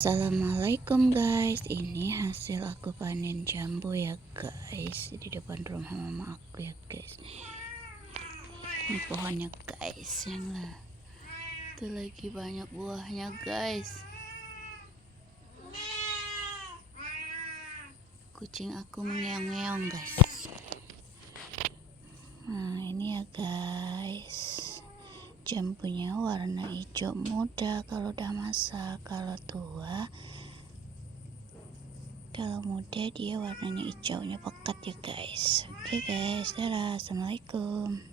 Assalamualaikum guys, ini hasil aku panen jambu ya guys, di depan rumah mama aku ya guys. Ini pohonnya guys, yang lah itu lagi banyak buahnya guys. Kucing aku mengeong-ngeong guys. Nah ini ya guys, jambunya warna hijau muda kalau udah masak, kalau muda dia warnanya hijaunya pekat ya guys. Oke guys, dadah, assalamualaikum.